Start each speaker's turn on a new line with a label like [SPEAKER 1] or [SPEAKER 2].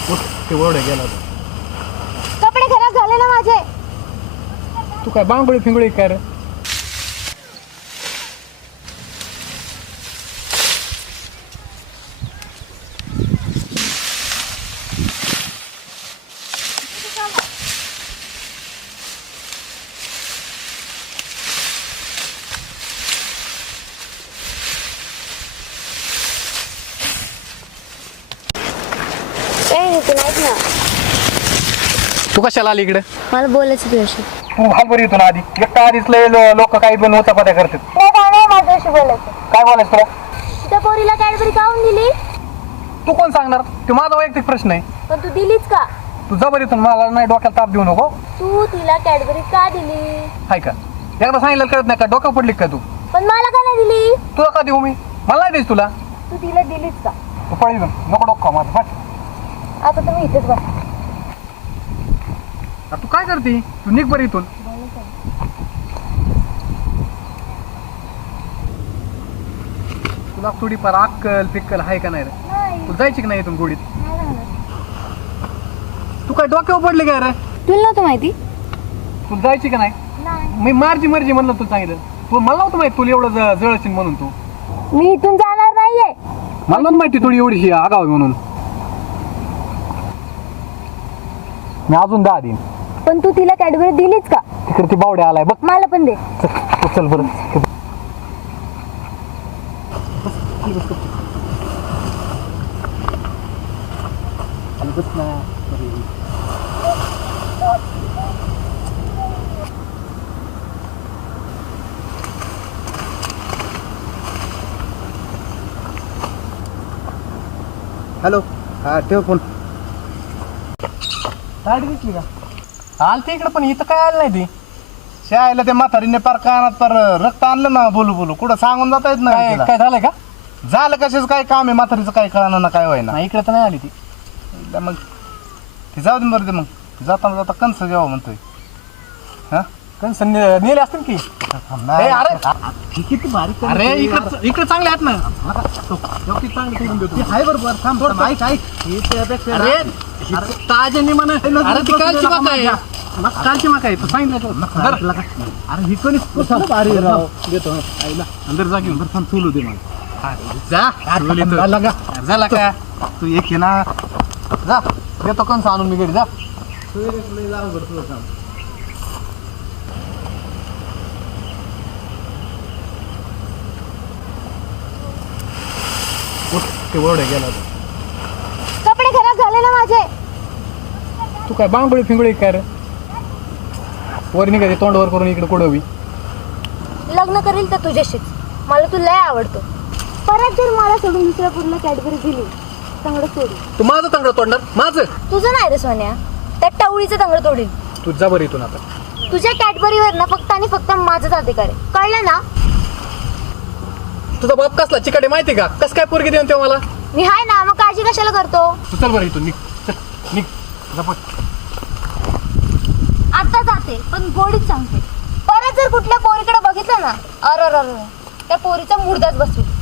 [SPEAKER 1] ते ओरडे गेला
[SPEAKER 2] कपडे खराब झाले ना माझे.
[SPEAKER 1] तू काय बांगोळी फिंगोळी काय रे?
[SPEAKER 2] ना
[SPEAKER 1] तू कशाला आली इकडे?
[SPEAKER 2] मला बोलायचं तुझ्याशी.
[SPEAKER 1] तू घाल बरं इथून आधी. एकटा आधीच लय लोक काही पण होता पत्या करतात.
[SPEAKER 2] नाही माझ्याशी बोलायचं.
[SPEAKER 1] काय बोलायचं तुला?
[SPEAKER 2] त्या पोरीला कॅडबरी काऊन दिली?
[SPEAKER 1] तू कोण सांगणार? तो माझा वैयक्तिक प्रश्न आहे.
[SPEAKER 2] पण तू दिलीच का?
[SPEAKER 1] तू जा बरं इथून. मला नाही डोक्याला ताप देऊ नको.
[SPEAKER 2] तू तिला कॅडबरी का दिली?
[SPEAKER 1] हाय का एकदा सांगितलं कळत नाही का? डोक्या पडली का तू?
[SPEAKER 2] पण मला का नाही दिली?
[SPEAKER 1] तुला का देऊ मी? मला नाही द्यायच तुला.
[SPEAKER 2] तू तिला दिलीच का?
[SPEAKER 1] तू पळी नको डोका माझं फट.
[SPEAKER 2] आता तुम्ही इथेच बस.
[SPEAKER 1] तू काय करते? तू निघ बरं इथून. तुला थोडीफार अक्कल पिक्कल आहे का नाही रे? तू जायची की नाही इथून गोडीत? तू काय डोक्यावर पडले काय रे?
[SPEAKER 2] तुला नव्हतं माहिती?
[SPEAKER 1] तू जायची का नाही? मी माझी मर्जी म्हणलं तू सांगितलं. तू मला नव्हतं माहिती तुला एवढं जळशील म्हणून. तू
[SPEAKER 2] मी इथून जाणार नाहीये.
[SPEAKER 1] मला नव्हतं माहिती थोडी एवढी आगाव आहे म्हणून. मी अजून 10 दिन.
[SPEAKER 2] पण तू तिला कॅडबरी दिलीच का?
[SPEAKER 1] तिकडे ती बावड्या आलाय बघ.
[SPEAKER 2] मला पण दे.
[SPEAKER 1] चल बरं. हॅलो. हा ठेव फोन. गाडी दिसली का? आलती इकडे पण इथं काय आलं नाही ती. शाळेला त्या म्हातारीने पार कानात पार रक्त आणलं ना. बोलू कुठं सांगून जाता येत नाही. काय झालंय का? झालं कशाच काय काम आहे म्हातारीचं? काय कळणार ना काय व्हायना. इकडे तर नाही आली ती. मग ती जाऊ दे बरं. ते मग जाता कंस जेव्हा म्हणतोय. हा कंस नेले असतील की. अरे किती बारीक. अरे इकडे चांगले आहेत ना. आहे बरोबर. थांब अरे ताजे म्हण. अरे ती कालची माका आहे. कालची माका आहे. तू सांगितलं. अरे ही कोणी भारी राव देतो. अंदर जा घेऊन बरं चोलू दे मला. झाला का? तू एक ना जा देतो कंस आणून मी घरी. जा ते ओरडे गेला.
[SPEAKER 2] कपडे खराब झाले ना माझे.
[SPEAKER 1] तू काय बांगोळी फिंगोळी काय रे? वर निघाली तोंडवर करून इकडे कुडवी.
[SPEAKER 2] लग्न करील तर तुझ्याशीच. मला तू लय आवडतो. परत जर मला सोडून दुसऱ्या पुढला कॅडबरी दिली तंगड सोडू.
[SPEAKER 1] तू माझं तंगड तोडणार? माझं
[SPEAKER 2] तुझं नाही रे सोन्या. त्या टवळीचं तंगड तोडील.
[SPEAKER 1] तू जा बरं इथून आता.
[SPEAKER 2] तुझ्या कॅडबरीवर ना फक्त आणि फक्त माझंच अधिकार आहे. कळलं ना?
[SPEAKER 1] तुझा बाप कसला चिकाटे माहिती का? कस काय पोरगी देऊन तेव्हा मला?
[SPEAKER 2] मी हाय ना. मग काळजी कशाला करतो?
[SPEAKER 1] तू चल बरं इथून. निघ निघ.
[SPEAKER 2] आता जाते पण गोडीच सांगते. परत जर कुठल्या पोरीकडे बघितलं ना अर त्या पोरीचा मुर्दाच बसू.